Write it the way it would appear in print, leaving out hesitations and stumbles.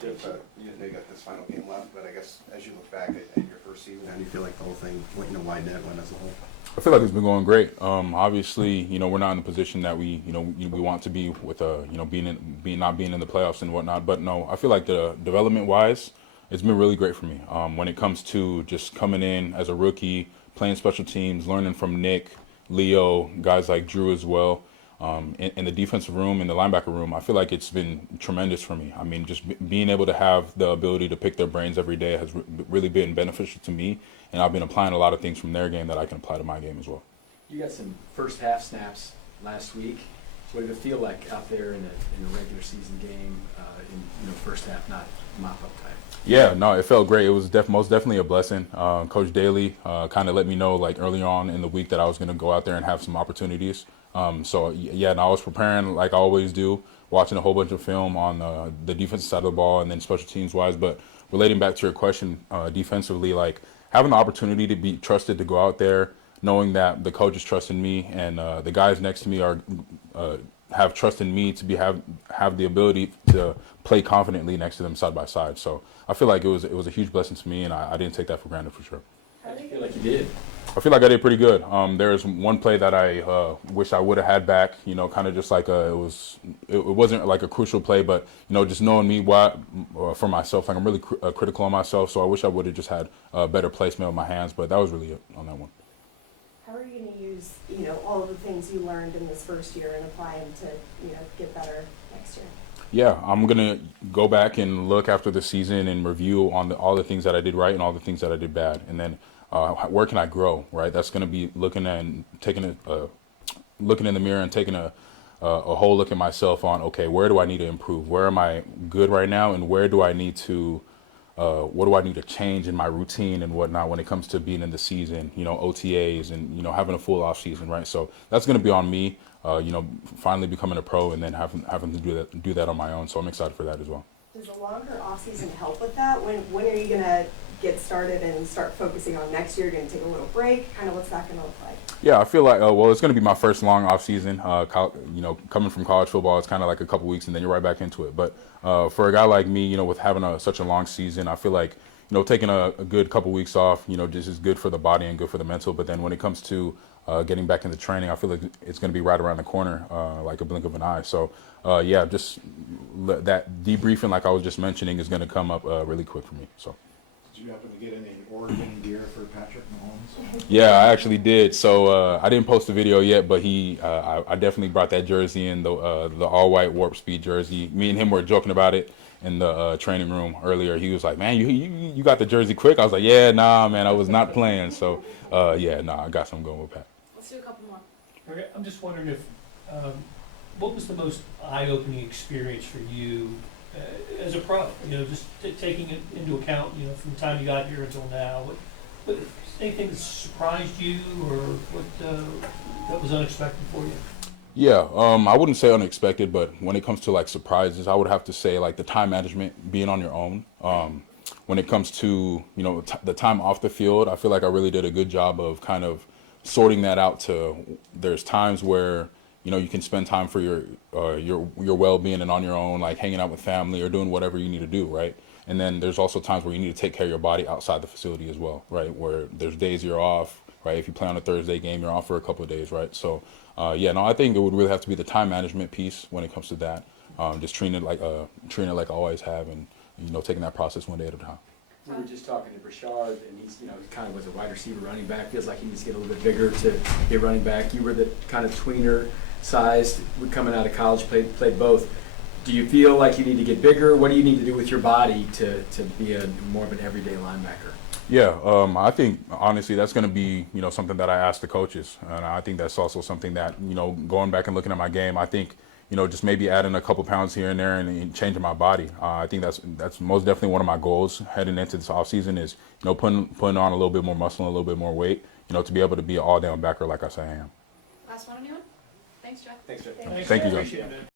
Jeff, you know you got this final game left, but I guess as you look back at your first season, how do you feel like the whole thing went, wide net went as a whole? I feel like it's been going great. Obviously, we're not in the position that we want to be with, not being in the playoffs and whatnot. But no, I feel like the development wise, it's been really great for me. When it comes to just coming in as a rookie, playing special teams, learning from Nick, Leo, guys like Drew as well. In the defensive room, in the linebacker room, I feel like it's been tremendous for me. I mean, just being able to have the ability to pick their brains every day has really been beneficial to me, and I've been applying a lot of things from their game that I can apply to my game as well. You got some first half snaps last week. What did it feel like out there in a regular season game, in first half, not mop-up time? Yeah, no, it felt great. It was most definitely a blessing. Coach Daly kind of let me know like early on in the week that I was going to go out there and have some opportunities. So yeah, and I was preparing like I always do, watching a whole bunch of film on the defensive side of the ball and then special teams wise. But relating back to your question, defensively, like having the opportunity to be trusted to go out there, knowing that the coach is trusting me and the guys next to me are have trust in me to have the ability to play confidently next to them side by side. So I feel like it was a huge blessing to me, and I didn't take that for granted for sure. How do you feel like you did? I feel like I did pretty good. There's one play that I wish I would have had back. Kind of just like it wasn't like a crucial play, but just knowing me for myself, like I'm really critical on myself. So I wish I would have just had a better placement with my hands. But that was really it on that one. How are you going to use, all of the things you learned in this first year and apply them to, get better next year? Yeah, I'm gonna go back and look after the season and review on all the things that I did right and all the things that I did bad, and then where can I grow? Right, that's gonna be looking in the mirror and taking a whole look at myself on, okay, where do I need to improve? Where am I good right now, and where do I need to what do I need to change in my routine and whatnot when it comes to being in the season, OTAs and, having a full off season, right? So that's going to be on me, finally becoming a pro and then having to do that on my own. So I'm excited for that as well. Does a longer off season help with that? When are you going to get started and start focusing on next year? You're going to take a little break? Kind of what's that going to look like? Yeah, I feel like, it's going to be my first long off season. Coming from college football, it's kind of like a couple weeks and then you're right back into it. But for a guy like me, with having such a long season, I feel like, taking a good couple weeks off, just is good for the body and good for the mental. But then when it comes to getting back into training, I feel like it's going to be right around the corner, like a blink of an eye. So, just that debriefing, like I was just mentioning, is going to come up really quick for me. So. Did you happen to get any Oregon gear for Patrick Mahomes? Yeah, I actually did. So I didn't post the video yet, but I definitely brought that jersey in, the all white Warp Speed jersey. Me and him were joking about it in the training room earlier. He was like, "Man, you got the jersey quick." I was like, "Yeah, nah, man, I was not playing." So I got something going with Pat. Let's do a couple more. Okay, I'm just wondering if what was the most eye-opening experience for you as a pro? Just taking it into account, from the time you got here until now. What anything that surprised you, or what that was unexpected for you? Yeah, I wouldn't say unexpected, but when it comes to like surprises, I would have to say like the time management, being on your own. When it comes to the time off the field, I feel like I really did a good job of kind of sorting that out. There's times where you can spend time for your well-being and on your own, like hanging out with family or doing whatever you need to do, right? And then there's also times where you need to take care of your body outside the facility as well, right? Where there's days you're off, right? If you play on a Thursday game, you're off for a couple of days, right? So, I think it would really have to be the time management piece when it comes to that. Just treating it like I always have, and taking that process one day at a time. We were just talking to Brashard, and he's he kind of was a wide receiver, running back. Feels like he needs to get a little bit bigger to be a running back. You were the kind of tweener sized, coming out of college, played both. Do you feel like you need to get bigger? What do you need to do with your body to be more of an everyday linebacker? Yeah, I think honestly that's going to be something that I ask the coaches, and I think that's also something that going back and looking at my game, I think just maybe adding a couple pounds here and there and changing my body. I think that's most definitely one of my goals heading into this offseason is putting on a little bit more muscle and a little bit more weight, to be able to be an all down backer like I say I am. Last one, anyone? Thanks, Jeff. Thanks, Jeff. Thank you guys. Appreciate it.